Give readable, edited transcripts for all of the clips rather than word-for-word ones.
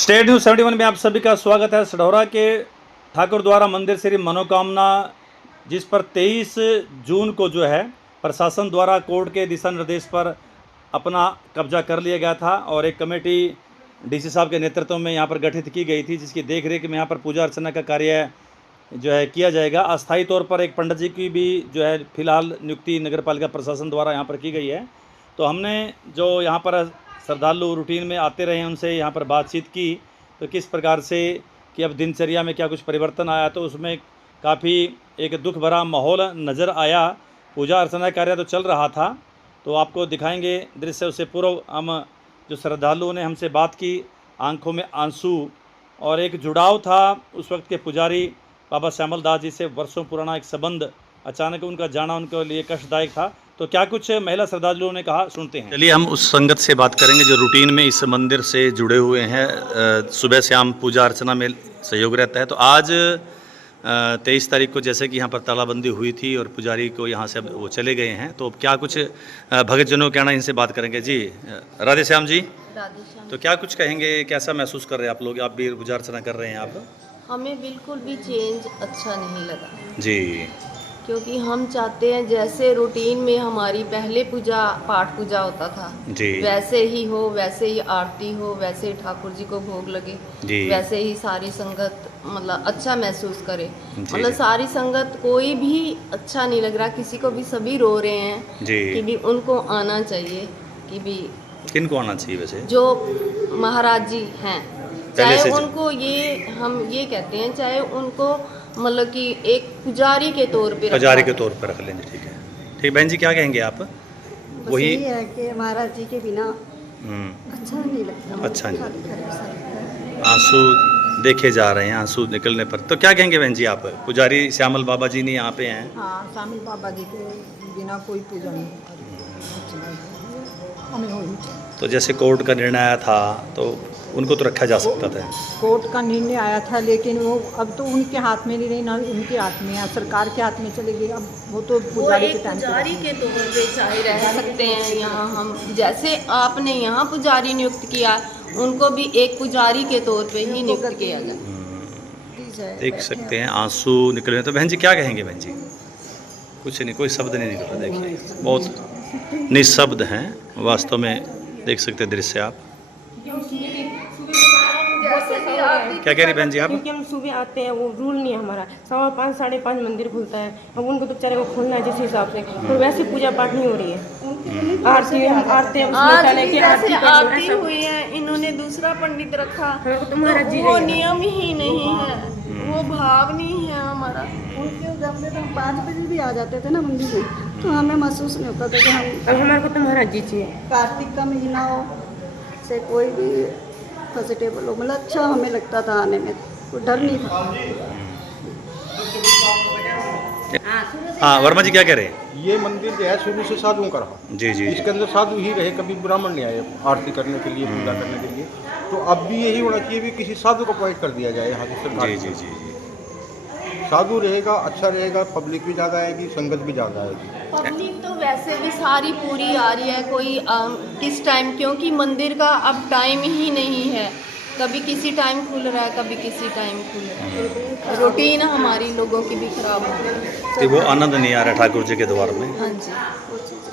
State news 71 में आप सभी का स्वागत है। सढौरा के ठाकुर द्वारा मंदिर श्री मनोकामना, जिस पर 23 जून को जो है प्रशासन द्वारा कोर्ट के दिशा निर्देश पर अपना कब्जा कर लिया गया था और एक कमेटी डीसी साहब के नेतृत्व में यहाँ पर गठित की गई थी, जिसकी देखरेख में यहाँ पर पूजा अर्चना का कार्य जो है किया जाएगा। अस्थायी तौर पर एक पंडित जी की भी जो है फिलहाल नियुक्ति नगर पालिका प्रशासन द्वारा यहाँ पर की गई है। तो हमने जो यहाँ पर श्रद्धालु रूटीन में आते रहे हैं उनसे यहाँ पर बातचीत की, तो किस प्रकार से कि अब दिनचर्या में क्या कुछ परिवर्तन आया, तो उसमें काफ़ी एक दुख भरा माहौल नज़र आया। पूजा अर्चना कार्य तो चल रहा था, तो आपको दिखाएंगे दृश्य। उससे पूर्व हम जो श्रद्धालुओं ने हमसे बात की, आंखों में आंसू और एक जुड़ाव था उस वक्त के पुजारी बाबा श्यामल दास जी से। वर्षों पुराना एक संबंध, अचानक उनका जाना उनके लिए कष्टदायक था। तो क्या कुछ महिला श्रद्धालुओं ने कहा, सुनते हैं। चलिए हम उस संगत से बात करेंगे जो रूटीन में इस मंदिर से जुड़े हुए हैं, सुबह शाम पूजा अर्चना में सहयोग रहता है। तो आज 23 तारीख को जैसे कि यहाँ पर तालाबंदी हुई थी और पुजारी को यहाँ से वो चले गए हैं, तो क्या कुछ भक्तजनों के कहना, इनसे बात करेंगे। जी राधे श्याम जी, राधे श्याम। तो क्या कुछ कहेंगे, कैसा महसूस कर रहे हैं आप लोग? आप भी पूजा अर्चना कर रहे हैं आप? हमें बिल्कुल भी चेंज अच्छा नहीं लगा जी, क्योंकि हम चाहते हैं जैसे रूटीन में हमारी पहले पूजा पाठ पूजा होता था जी, वैसे ही हो, वैसे ही आरती हो, वैसे ही ठाकुर जी को भोग लगे, जी, वैसे ही सारी संगत मतलब अच्छा महसूस करे। जी, मतलब सारी संगत कोई भी अच्छा नहीं लग रहा, किसी को भी सभी रो रहे हैं जी। कि भी उनको आना चाहिए, कि भी किनको आना चाहिए वैसे? जो महाराज जी हैं, पहले चाहे से उनको ये हम ये कहते हैं, चाहे उनको मतलब कि एक पुजारी के तौर पे पुजारी के तौर पर रख लेंगे। ठीक है, ठीक। बहन जी क्या कहेंगे आप? वही है कि महाराज जी के बिना हम्म, अच्छा नहीं लगता। अच्छा नहीं। खाली खाली सा लगता है। आंसू देखे जा रहे हैं, आंसू निकलने पर। तो क्या कहेंगे बहन जी आप? पुजारी श्यामल बाबा जी नहीं यहाँ पे हैं। हाँ, शामिल बाबा जी के बिना कोई पूजा नहीं होता। हमें होनी चाहिए। तो जैसे कोर्ट का निर्णय आया था तो उनको तो रखा जा सकता था। कोर्ट का निर्णय आया था, लेकिन वो अब तो उनके हाथ में नहीं रही, ना उनके हाथ में है, सरकार के हाथ में चली गई। अब वो तो वो पुजारी एक के टाइम पुजारी के तौर पे चाहे रह सकते हैं यहाँ। हम जैसे आपने यहाँ पुजारी नियुक्त किया, उनको भी एक पुजारी के तौर पे ही नियुक्त किया जाए। देख सकते हैं आंसू निकले। तो बहन जी क्या कहेंगे? बहन जी कुछ नहीं, कोई शब्द नहीं निकल रहा। देखिए बहुत निशब्द हैं वास्तव में। देख सकते हैं दृश्य आप। क्या कह रही बहन जी आप? क्योंकि हम सुबह आते हैं, वो रूल नहीं है हमारा। 5:15 5:30 मंदिर खुलता है, अब उनको तो बेचारे को खोलना है जिस हिसाब से, तो वैसे पूजा पाठ नहीं हो रही है। आरती हम आरती आज उसमें भी कि जैसे आरती आरती हुई है, इन्होंने दूसरा पंडित रखा, तो महाराज जी वो नियम ही नहीं है, वो भाव नहीं है हमारा। उनके जब में तो 5 बजे भी आ जाते थे ना मंदिर में, तो हमें महसूस नहीं होता था कि हम अब हमारे को तो महाराज जी चाहिए। कार्तिक का महीना हो से कोई भी पॉजिटिव हो, मतलब अच्छा हमें लगता था आने में, कोई डर नहीं था। हाँ वर्मा जी क्या कह रहे हैं? ये मंदिर जो है शुरू से साधुओं का रहा। जी जी, इसके अंदर साधु ही रहे, कभी ब्राह्मण नहीं आए आरती करने के लिए, पूजा करने के लिए। तो अब भी यही होना चाहिए भी किसी साधु को अपॉइंट कर दिया जाए यहाँ की सरकार। जी जी जी जी। साधु रहेगा, अच्छा रहेगा, पब्लिक भी ज़्यादा आएगी, संगत भी ज़्यादा आएगी। पब्लिक तो वैसे भी सारी पूरी आ रही है, कोई किस टाइम, क्योंकि मंदिर का अब टाइम ही नहीं है, कभी किसी टाइम खुल रहा है, कभी किसी टाइम खुल रहा है। रूटीन हमारी लोगों की भी खराब हो रही है। तो वो आनंद नहीं आ रहा ठाकुर जी के द्वार में। हाँ जी,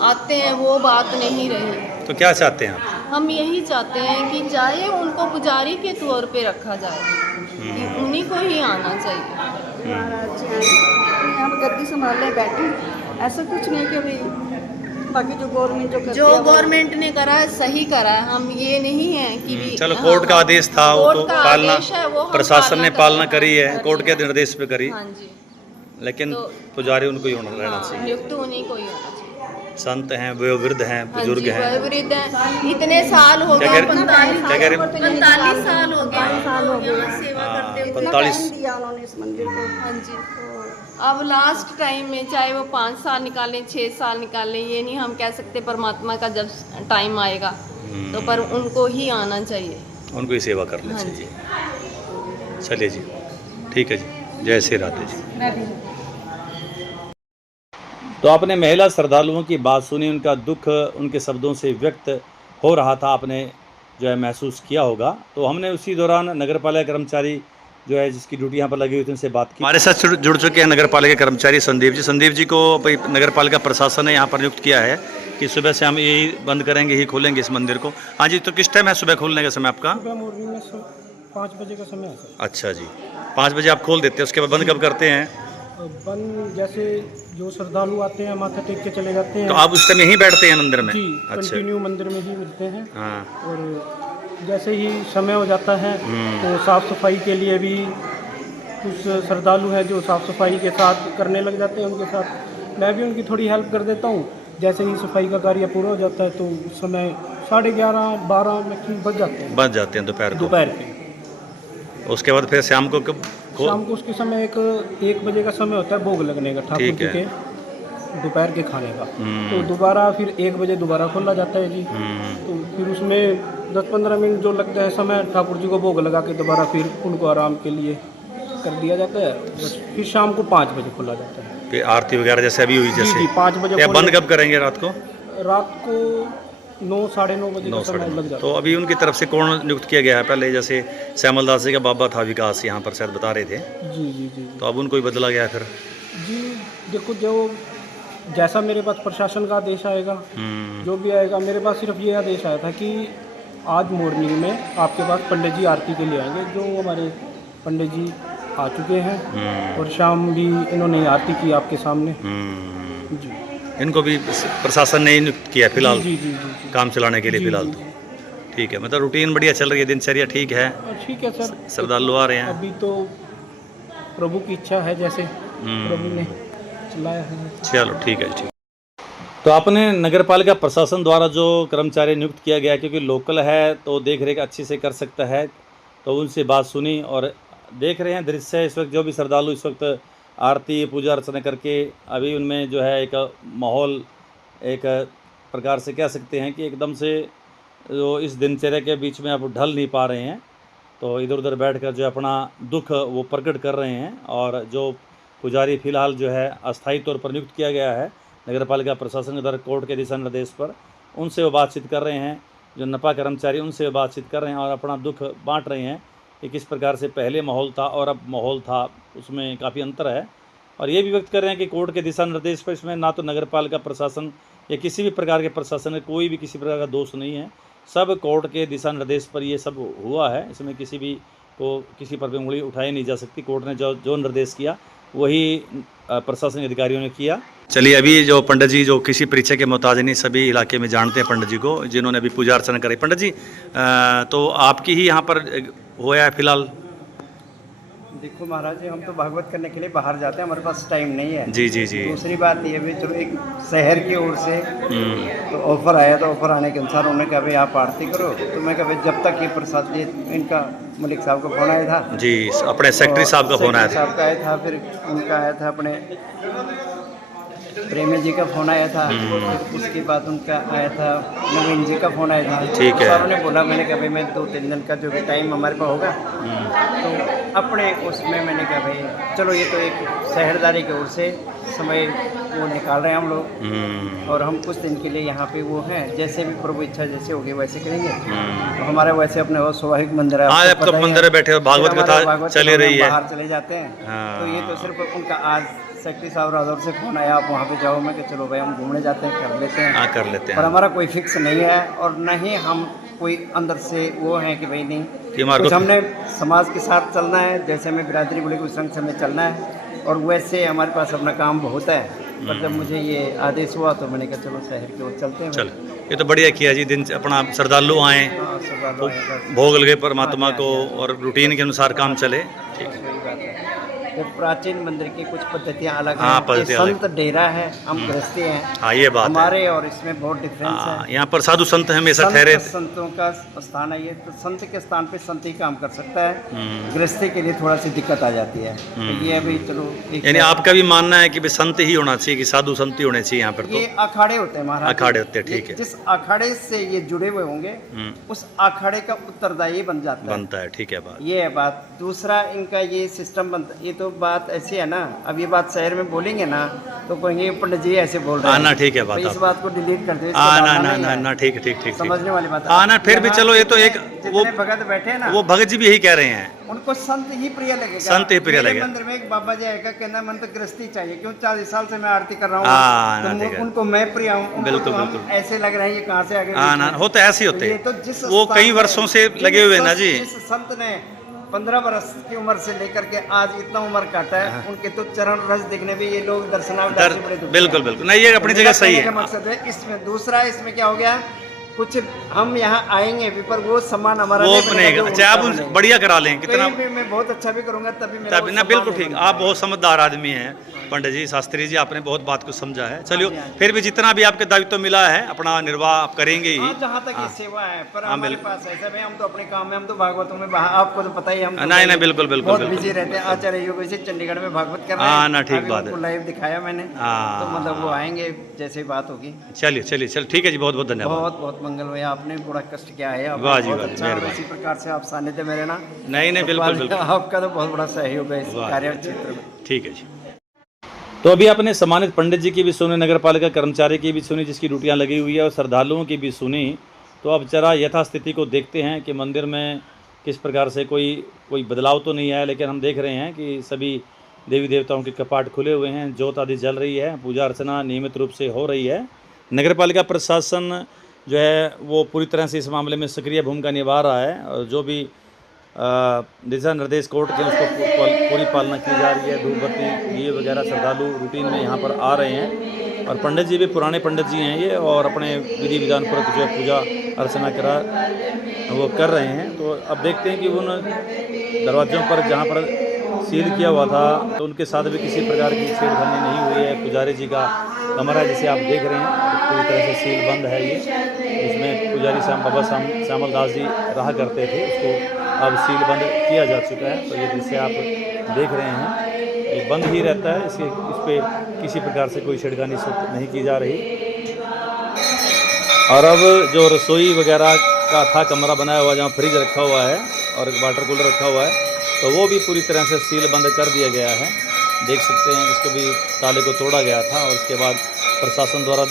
आते हैं, वो बात नहीं रही। तो क्या चाहते हैं आप? हम यही चाहते हैं कि चाहे उनको पुजारी के तौर पे रखा जाए, कि उन्हीं को ही आना चाहिए। महाराज जी आए, हम गद्दी संभालने बैठे, ऐसा कुछ नहीं कि भाई बाकी जो गवर्नमेंट जो करती जो है वो- गवर्नमेंट ने करा है सही करा है, हम ये नहीं है कि भी चलो कोर्ट का आदेश था, वो कोर्ट तो का पालना आदेश है, वो हम प्रशासन ने पालना करी है, करें। कोर्ट के निर्देश पे करी, हाँ जी, लेकिन तो- पुजारी उनको ही होना रहना हाँ, चाहिए। नियुक्त उन्हीं को ही होना चाहिए। संत हैं, वयोवृद्ध हैं, हाँ बुजुर्ग जी, हैं। वयोवृद्ध हैं, इतने साल हो क्या गए, कह रहे- 45 क्या कह रहे- 45 साल हो गए साल हो गए। यहाँ सेवा हाँ, करते हुए। 45 टाइम दिया उन्होंने इस मंदिर को। हाँ जी, अब लास्ट टाइम में चाहे वो 5 साल निकालें, 6 साल निकालें, ये नहीं हम कह सकते। परमात्मा का जब टाइम आएगा तो पर उनको ही आना चाहिए, उनको ही सेवा करनी हाँ चाहिए। चलिए जी, ठीक है जी, जय श्री राधे जी। तो आपने महिला श्रद्धालुओं की बात सुनी, उनका दुख उनके शब्दों से व्यक्त हो रहा था। आपने जो है महसूस किया होगा। तो हमने उसी दौरान नगर पालिका कर्मचारी जो है जिसकी ड्यूटी यहाँ पर लगी हुई थी उनसे बात की। हमारे साथ जुड़ चुके हैं नगर पालिका कर्मचारी संदीप जी। संदीप जी को नगर पालिका प्रशासन ने यहाँ पर नियुक्त किया है कि सुबह से हम यही बंद करेंगे, यही खोलेंगे इस मंदिर को। हाँ जी, तो किस टाइम है सुबह खोलने का समय आपका? सुबह मॉर्निंग में 5 बजे का समय है सर। अच्छा जी, 5 बजे आप खोल देते हैं, उसके बाद बंद कब करते हैं? बंद जैसे जो श्रद्धालु आते हैं माथा टेक के चले जाते हैं। तो आप उस टाइम यहीं बैठते हैं मंदिर में? जी, अच्छा, कंटिन्यू मंदिर में ही मिलते हैं। हाँ। और जैसे ही समय हो जाता है तो साफ़ सफाई के लिए भी कुछ श्रद्धालु हैं जो साफ़ सफाई के साथ करने लग जाते हैं, उनके साथ मैं भी उनकी थोड़ी हेल्प कर देता हूँ। जैसे ही सफाई का कार्य पूरा हो जाता है तो उस समय 11:30-12 में बज जाते हैं दोपहर के। उसके बाद फिर शाम को कब? शाम को उसके समय 1 बजे का समय होता है भोग लगने का ठाकुर जी के दोपहर के खाने का। तो दोबारा फिर 1 बजे दोबारा खोला जाता है जी। तो फिर उसमें 10-15 मिनट जो लगता है समय ठाकुर जी को भोग लगा के दोबारा फिर उनको आराम के लिए कर दिया जाता है। बस फिर शाम को 5 बजे खोला जाता है। फिर आरती वगैरह जैसे अभी हुई जैसे? जी 5 बजे। बंद कब करेंगे रात को? रात को 9-9:30 बजे का समय लग जाता है। तो अभी उनकी तरफ से कौन नियुक्त किया गया है? पहले जैसे श्यामल जी का बाबा था विकास, यहाँ पर शायद बता रहे थे। जी। तो अब उनको ही बदला गया फिर? जी देखो, जो जैसा मेरे पास प्रशासन का आदेश आएगा, जो भी आएगा, मेरे पास सिर्फ ये आदेश आया था कि आज मॉर्निंग में आपके पास पंडित जी आरती के लिए आएंगे। जो हमारे पंडित जी आ चुके हैं और शाम भी इन्होंने आरती की आपके सामने। जी, इनको भी प्रशासन ने ही नियुक्त किया फिलहाल? जी। काम चलाने के लिए फिलहाल। तो ठीक है, मतलब रूटीन बढ़िया चल रही है, दिनचर्या ठीक है? ठीक है सर। श्रद्धालु आ रहे हैं? अभी तो प्रभु की इच्छा है, जैसे प्रभु ने चलाया है। चलो ठीक है, ठीक। तो आपने नगर पालिका प्रशासन द्वारा जो कर्मचारी नियुक्त किया गया, क्योंकि लोकल है तो देख रेख अच्छे से कर सकता है, तो उनसे बात सुनी और देख रहे हैं दृश्य इस वक्त। जो भी श्रद्धालु इस वक्त आरती पूजा अर्चना करके अभी उनमें जो है एक माहौल, एक प्रकार से कह सकते हैं कि एकदम से जो इस दिनचर्या के बीच में अब ढल नहीं पा रहे हैं, तो इधर उधर बैठकर जो अपना दुख वो प्रकट कर रहे हैं। और जो पुजारी फिलहाल जो है अस्थायी तौर पर नियुक्त किया गया है नगर पालिका प्रशासन के द्वारा कोर्ट के दिशा निर्देश पर, उनसे वो बातचीत कर रहे हैं। जो नपा कर्मचारी उनसे वो बातचीत कर रहे हैं और अपना दुख बांट रहे हैं कि किस प्रकार से पहले माहौल था और अब माहौल था, उसमें काफ़ी अंतर है। और ये भी व्यक्त कर रहे हैं कि कोर्ट के दिशा निर्देश पर इसमें ना तो नगर पालिका प्रशासन या किसी भी प्रकार के प्रशासन में कोई भी किसी प्रकार का दोष नहीं है। सब कोर्ट के दिशा निर्देश पर ये सब हुआ है, इसमें किसी भी को किसी पर भी उंगली उठाई नहीं जा सकती। कोर्ट ने जो निर्देश किया वही प्रशासन के अधिकारियों ने किया। चलिए, अभी जो पंडित जी जो किसी परीक्षा के मोहताज नहीं, सभी इलाके में जानते हैं पंडित जी को, जिन्होंने अभी पूजा अर्चना करी। पंडित जी, तो आपकी ही यहाँ पर हुआ है फिलहाल? देखो महाराज जी, हम तो भागवत करने के लिए बाहर जाते हैं, हमारे पास टाइम नहीं है। जी। दूसरी बात ये भी, चलो एक शहर की ओर से तो ऑफर आया, तो ऑफर आने के अनुसार उन्होंने कहा भाई आप आरती करो। तो मैं कहा जब तक ये प्रसाद, ये इनका मलिक साहब का फोन आया था जी, अपने सेक्रेटरी साहब का फोन आया था। साहब का आया था, फिर उनका आया था अपने प्रेमी जी का फ़ोन आया था, फिर उसके बाद उनका आया था नवीन जी का फ़ोन आया था। ठीक है। साहब ने बोला, मैंने कहा भाई मैं 2-3 दिन का जो भी टाइम हमारे पास होगा तो अपने उसमें मैंने कहा भाई चलो ये तो एक शहरदारी की ओर से समय वो निकाल रहे हैं हम लोग, और हम कुछ दिन के लिए यहाँ पे वो हैं, जैसे भी प्रभु इच्छा जैसे होगी वैसे करेंगे। तो हमारा वैसे अपने वो स्वाभाविक मंदिर है, आप तो मंदिर में बैठे हो, भागवत कथा चली रही है, बाहर चले जाते हैं। तो ये तो सिर्फ उनका आज सेक्रेटरी साहब राजौर से फ़ोन आया, आप वहाँ पे जाओ। मैं कि चलो भाई हम घूमने जाते हैं, कर लेते हैं। हाँ, कर लेते हैं। पर हमारा कोई फिक्स नहीं है, और न ही हम कोई अंदर से वो है कि भाई नहीं कुछ हमने समाज के साथ चलना है, जैसे हमें बिरादरी बोले उस संग से हमें चलना है, और वैसे हमारे पास अपना काम बहुत है। पर जब मुझे ये आदेश हुआ तो मैंने कहा चलो शहर की ओर चलते हैं। चल, ये तो बढ़िया किया जी, दिन अपना श्रद्धालु आए, भोग लगे परमात्मा को, और रूटीन के अनुसार काम चले। ठीक है। तो प्राचीन मंदिर की कुछ पद्धतियाँ अलग हाँ, हैं। ये संत डेरा है, हम गृहस्थी हैं। हाँ, ये बात हमारे और इसमें बहुत डिफरेंस है। यहाँ पर साधु संत हमेशा ठहरे, संतों का स्थान है ये, तो संत के स्थान पे संत ही काम कर सकता है। गृहस्थी के लिए थोड़ा सी दिक्कत आ जाती है। तो ये अभी चलो, यानी आपका भी मानना है कि भाई संत ही होना चाहिए, कि साधु संत ही होने चाहिए यहाँ पर? तो ये अखाड़े होते हैं महाराज, अखाड़े होते हैं। ठीक है। जिस अखाड़े से ये जुड़े हुए होंगे उस अखाड़े का उत्तरदायी बनता है। ठीक है बात। ये है बात। दूसरा इनका ये सिस्टम बनता, ये तो तो बात ऐसी है ना, अब ये बात शहर में बोलेंगे ना तो कहेंगे पंडित जी ऐसे बोल रहे हैं। ना ठीक है बात तो इस आप बात को डिलीट कर दो। ना ठीक है, ठीक समझने वाली बात है। ना फिर भी चलो, ये तो एक वो जितने भगत बैठे हैं ना, वो भगत जी भी यही कह रहे हैं, उनको संत ही प्रिय लगेगा। संत ही प्रिय मेरे लगेगा। मंदिर में एक बाबा जी आएगा, कहना मन तो गृहस्थी चाहिए, क्यों 40 साल से मैं आरती कर रहा हाँ, हूँ, ना, ठीक तो है। उनको मैं प्रिय हूँ। उनको बिल्कुल, तो हम बिल्कुल। ऐसे लग रहे हैं ये कहाँ से आगे। ना होते ऐसे ही होते ये हैं, तो जिस वो स्थान कई में- वर्षों से लगे हुए हैं ना जी। जिस संत ने 15 वर्ष की उम्र से लेकर के आज इतना उम्र काटा है, उनके तो चरण रस देखने भी ये लोग दर्शनार्थी बड़े दुखी हैं। बिल्कुल बिल्कुल, नहीं ये अपनी जगह सही कहने है। का मकसद है इसमें। दूसरा इसमें क्या हो गया, कुछ हम यहाँ आएंगे भी पर वो सम्मान हमारा वो नहीं अपने बनेगा, जो चाहे आप उनका उन बनेगा। बढ़िया करा लें कितना, कहीं भी मैं बहुत अच्छा भी करूंगा तभी मेरा तभी वो ना सम्मान बिल्कुल नहीं ठीक। बनता आप है। बहुत समझदार आदमी हैं पंडित जी, शास्त्री जी, आपने बहुत बात को समझा है। चलिए, हाँ जी। फिर भी जितना भी आपके दायित्व मिला है अपना निर्वाह आप करेंगे ही। हाँ, जहाँ तक ये सेवा है, पर हाँ, हमारे बिल्कुल। पास ऐसा भी हम तो अपने काम में, हम तो भागवतों में आपको तो पता ही है, हम तो नहीं, नहीं, बिल्कुल, बिल्कुल, बहुत बिल्कुल। बिजी रहते हैं। आचार्य योग से चंडीगढ़ में भागवत कर रहे हैं। हाँ, ना, ठीक अभी बात उनको है। लाइव दिखाया मैंने, हाँ। तो मतलब वो आएंगे जैसे बात होगी। चलिए चलिए चल, ठीक है जी, बहुत बहुत धन्यवाद। बहुत बहुत मंगल हुए, आपने बड़ा कष्ट किया है, आपने वाह जी, बहुत वाह जी, अच्छा, और मेहरबानी। इसी प्रकार से आप सानिध्य में रहना। नहीं नहीं, तो बिल्कुल बाल- बिल्कुल, आपका तो बहुत बड़ा सहयोग है इस वाह। कार्य क्षेत्र में। ठीक है जी। तो अभी आपने सम्मानित पंडित जी की भी सुनी, नगर पालिका कर्मचारी की भी सुनी जिसकी ड्यूटियाँ लगी हुई है, और श्रद्धालुओं की भी सुनी। तो अब जरा यथास्थिति को देखते हैं कि मंदिर में किस प्रकार से कोई बदलाव तो नहीं आया, लेकिन हम देख रहे हैं कि सभी देवी देवताओं के कपाट खुले हुए हैं, ज्योत आदि जल रही है, पूजा अर्चना नियमित रूप से हो रही है। नगर पालिका प्रशासन जो है वो पूरी तरह से इस मामले में सक्रिय भूमिका निभा रहा है, और जो भी दिशा निर्देश कोर्ट के उसको पूरी पालना की जा रही है। धूप बत्ती दिए वगैरह श्रद्धालु रूटीन में यहाँ पर आ रहे हैं, और पंडित जी भी पुराने पंडित जी हैं ये, और अपने विधि विधान पूर्वक जो है पूजा अर्चना वो कर रहे हैं। तो अब देखते हैं कि उन दरवाज़ों पर जहाँ पर सील किया हुआ था तो उनके साथ भी किसी प्रकार की छेड़खानी नहीं हुई है। पुजारी जी का कमरा जिसे आप देख रहे हैं पूरी तरह से सील बंद है ये, इसमें पुजारी बाबा श्यामल दास जी रहा करते थे, उसको अब सील बंद किया जा चुका है। तो ये जिसे आप देख रहे हैं ये बंद ही रहता है, इस पर किसी प्रकार से कोई छेड़खानी नहीं की जा रही। और अब जो रसोई वगैरह का था कमरा बनाया हुआ जहाँ फ्रिज रखा हुआ है और वाटर कूलर रखा हुआ है, तो वो भी पूरी तरह से सील बंद कर दिया गया है। देख सकते हैं इसको भी ताले को तोड़ा गया था, और उसके बाद प्रशासन द्वारा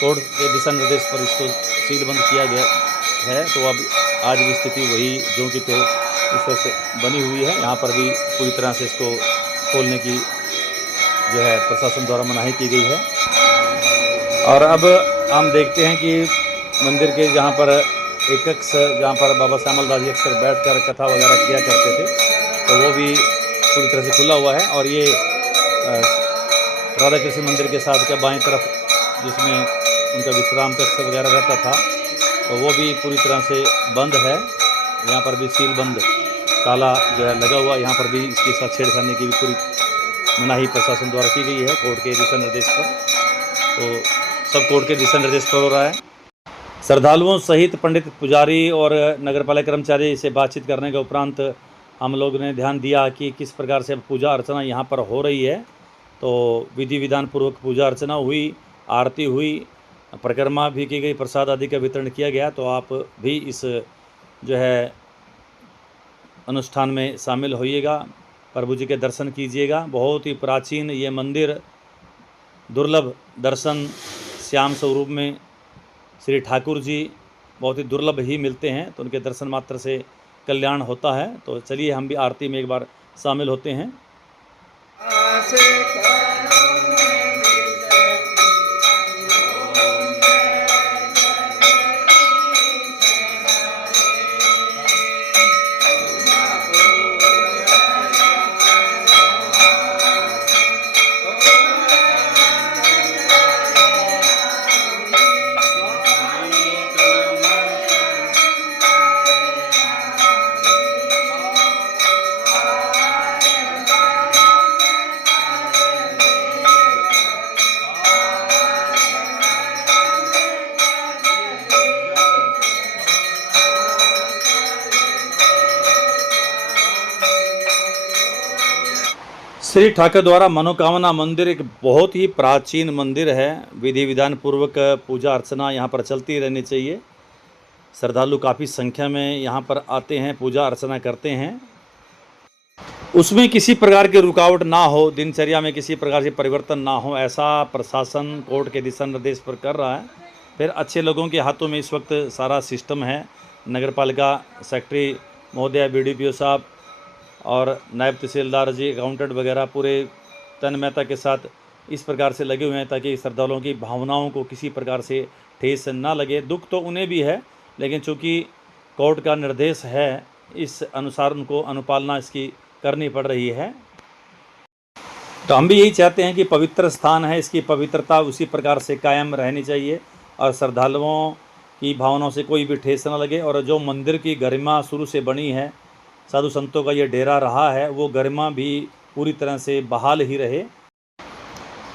कोर्ट के दिशा निर्देश पर इसको सील बंद किया गया है। तो अब आज भी स्थिति वही जो कि तो इस वक्त बनी हुई है। यहाँ पर भी पूरी तरह से इसको खोलने की जो है प्रशासन द्वारा मनाही की गई है। और अब हम देखते हैं कि मंदिर के जहाँ पर एक कक्ष जहाँ पर बाबा श्यामल दास जी अक्सर बैठकर कथा वगैरह किया करते थे, तो वो भी पूरी तरह से खुला हुआ है। और ये राधा कृष्ण मंदिर के साथ के बाएं तरफ जिसमें उनका विश्राम कक्ष वगैरह रहता था, तो वो भी पूरी तरह से बंद है। यहाँ पर भी सील बंद ताला जो है लगा हुआ, यहाँ पर भी इसके साथ छेड़खानी की भी पूरी मनाही प्रशासन द्वारा की गई है कोर्ट के दिशा निर्देश पर। तो सब कोर्ट के दिशा निर्देश पर हो रहा है। श्रद्धालुओं सहित पंडित पुजारी और नगरपालिका कर्मचारी से बातचीत करने के उपरांत हम लोग ने ध्यान दिया कि किस प्रकार से पूजा अर्चना यहाँ पर हो रही है। तो विधि विधान पूर्वक पूजा अर्चना हुई, आरती हुई, परिक्रमा भी की गई, प्रसाद आदि का वितरण किया गया। तो आप भी इस जो है अनुष्ठान में शामिल होइएगा, प्रभु जी के दर्शन कीजिएगा। बहुत ही प्राचीन ये मंदिर, दुर्लभ दर्शन श्याम स्वरूप में श्री ठाकुर जी बहुत ही दुर्लभ ही मिलते हैं, तो उनके दर्शन मात्र से कल्याण होता है। तो चलिए हम भी आरती में एक बार शामिल होते हैं। श्री ठाकर द्वारा मनोकामना मंदिर एक बहुत ही प्राचीन मंदिर है। विधि विधान पूर्वक पूजा अर्चना यहाँ पर चलती रहनी चाहिए। श्रद्धालु काफ़ी संख्या में यहाँ पर आते हैं, पूजा अर्चना करते हैं। उसमें किसी प्रकार की रुकावट ना हो, दिनचर्या में किसी प्रकार से परिवर्तन ना हो, ऐसा प्रशासन कोर्ट के दिशा निर्देश पर कर रहा है। फिर अच्छे लोगों के हाथों में इस वक्त सारा सिस्टम है। नगर पालिका सेक्रेटरी महोदय, BDPO साहब और नायब तहसीलदार जी, अकाउंटेंट वगैरह पूरे तन्मयता के साथ इस प्रकार से लगे हुए हैं ताकि श्रद्धालुओं की भावनाओं को किसी प्रकार से ठेस ना लगे। दुख तो उन्हें भी है, लेकिन चूँकि कोर्ट का निर्देश है, इस अनुसार उनको अनुपालना इसकी करनी पड़ रही है। तो हम भी यही चाहते हैं कि पवित्र स्थान है, इसकी पवित्रता उसी प्रकार से कायम रहनी चाहिए और श्रद्धालुओं की भावनाओं से कोई भी ठेस न लगे। और जो मंदिर की गरिमा शुरू से बनी है, साधु संतों का ये डेरा रहा है, वो गरिमा भी पूरी तरह से बहाल ही रहे।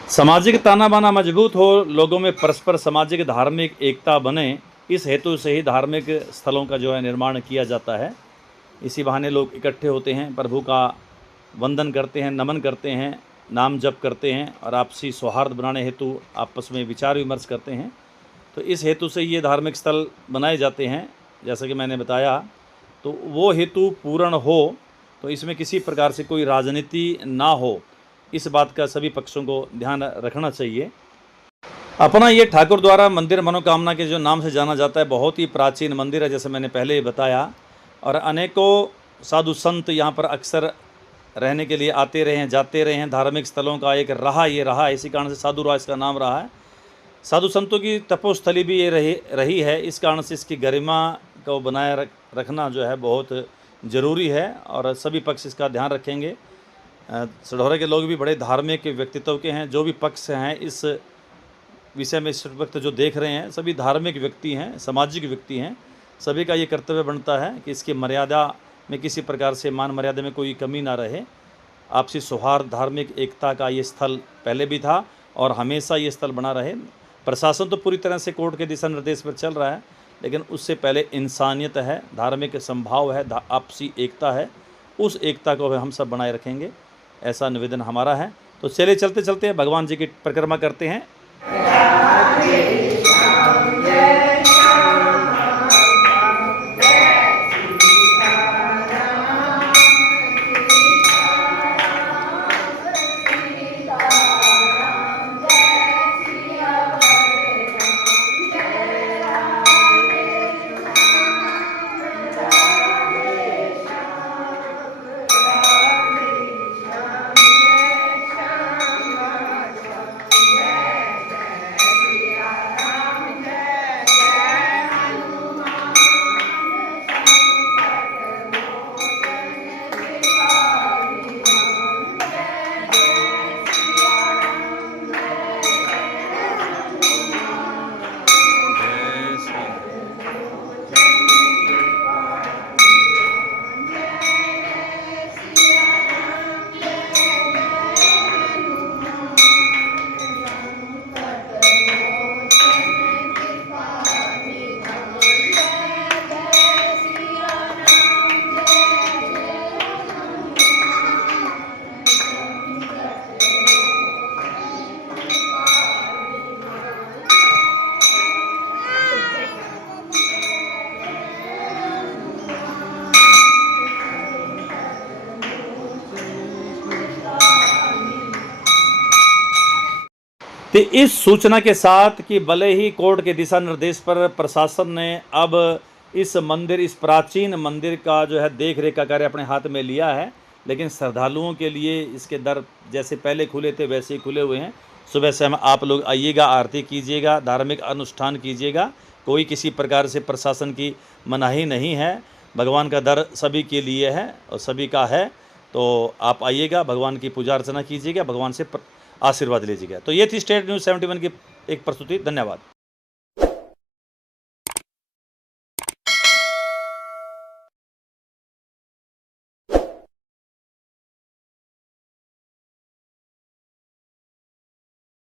सामाजिक ताना बाना मजबूत हो, लोगों में परस्पर सामाजिक धार्मिक एकता बने, इस हेतु से ही धार्मिक स्थलों का जो है निर्माण किया जाता है। इसी बहाने लोग इकट्ठे होते हैं, प्रभु का वंदन करते हैं, नमन करते हैं, नाम जप करते हैं और आपसी सौहार्द बनाने हेतु आपस में विचार विमर्श करते हैं। तो इस हेतु से ये धार्मिक स्थल बनाए जाते हैं। जैसा कि मैंने बताया, तो वो हेतु पूर्ण हो तो इसमें किसी प्रकार से कोई राजनीति ना हो, इस बात का सभी पक्षों को ध्यान रखना चाहिए। अपना ये ठाकुर द्वारा मंदिर मनोकामना के जो नाम से जाना जाता है, बहुत ही प्राचीन मंदिर है, जैसे मैंने पहले ही बताया। और अनेकों साधु संत यहाँ पर अक्सर रहने के लिए आते रहे हैं, जाते रहे हैं। धार्मिक स्थलों का एक ये रहा है, इसी कारण से साधु राज इसका नाम रहा है। साधु संतों की तपोस्थली भी ये रही है, इस कारण से इसकी गरिमा को बनाए रखना जो है बहुत ज़रूरी है और सभी पक्ष इसका ध्यान रखेंगे। सढौरा के लोग भी बड़े धार्मिक व्यक्तित्व के हैं। जो भी पक्ष हैं इस विषय में इस वक्त जो देख रहे हैं, सभी धार्मिक व्यक्ति हैं, सामाजिक व्यक्ति हैं। सभी का ये कर्तव्य बनता है कि इसकी मर्यादा में किसी प्रकार से मान मर्यादा में कोई कमी ना रहे। आपसी सौहार्द, धार्मिक एकता का ये स्थल पहले भी था और हमेशा ये स्थल बना रहे। प्रशासन तो पूरी तरह से कोर्ट के दिशा निर्देश पर चल रहा है, लेकिन उससे पहले इंसानियत है, धार्मिक संभाव है, आपसी एकता है। उस एकता को हम सब बनाए रखेंगे, ऐसा निवेदन हमारा है। तो चलिए चलते चलते भगवान जी की परिक्रमा करते हैं। तो इस सूचना के साथ कि भले ही कोर्ट के दिशा निर्देश पर प्रशासन ने अब इस मंदिर, इस प्राचीन मंदिर का जो है देख रेख का कार्य अपने हाथ में लिया है, लेकिन श्रद्धालुओं के लिए इसके दर जैसे पहले खुले थे वैसे ही खुले हुए हैं। सुबह से आप लोग आइएगा, आरती कीजिएगा, धार्मिक अनुष्ठान कीजिएगा। कोई किसी प्रकार से प्रशासन की मनाही नहीं है। भगवान का दर सभी के लिए है और सभी का है। तो आप आइएगा, भगवान की पूजा अर्चना कीजिएगा, भगवान से आशीर्वाद लीजिएगा। तो ये थी स्टेट न्यूज़ 71 की एक प्रस्तुति। धन्यवाद।